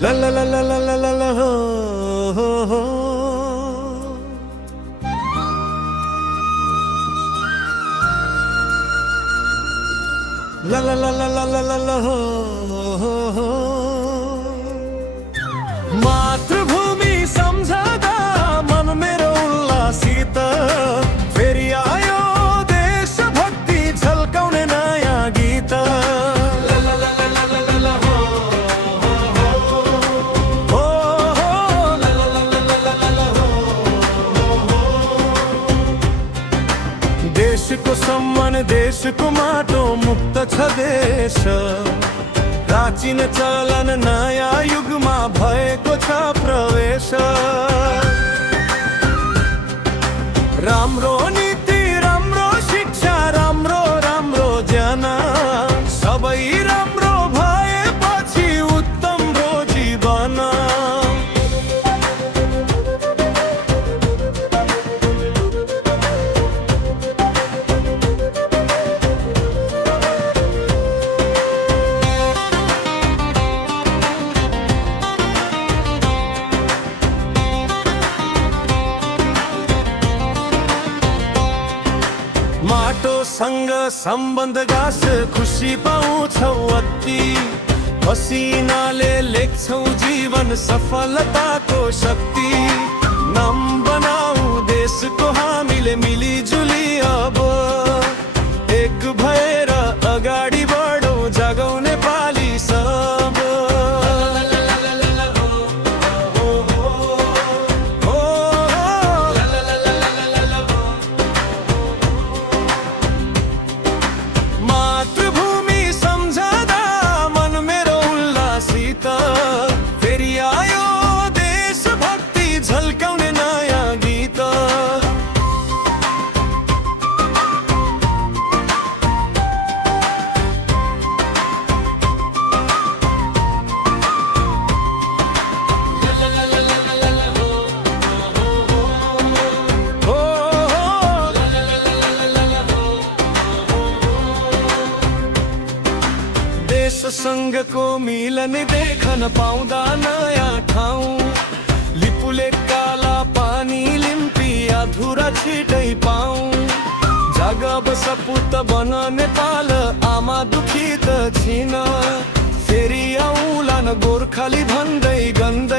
La la la la la la la la ho ho ho. La la la la la la la la ho ho ho. मातृभूमि सम्झदा मन मेरो उल्लासित फेरि आयो देशभक्ति झल्काउने नयाँ गीत ला ला ला ला ला ला ला हो हो हो ला ला ला ला ला ला ला हो देशको सम्मान देशको माटो मुक्त छ देश प्राचीन चलन नयाँ युगमा भएको छ प्रवेश राम्रो नीति राम्रो शिक्षा राम्रो राम्रो जना सबै राम्रो भएपछि उत्तम जीवन माटोसँग सम्बन्ध गाँस खुसी पाउँछौ अति पसिनाले लेख्छौ जीवन सफलताको शक्ति नाम बनाऊ देशको हामीले मिलिजुली अब एक भएर अगाडि बढौ जागौ नेपाली सब फेरि आयो देशभक्ति झल्काउने नयाँ गीत देशसँगको मिलन देख्न पाउँदा नयाँ ठाउँ लिपुले काला पानी लिम्पी अधुरा छिटै पाऊँ जागब सपुत बन नेपाल आमा दुखी त छिन फेरि आउलान गोर्खाली भन्दै गन्ध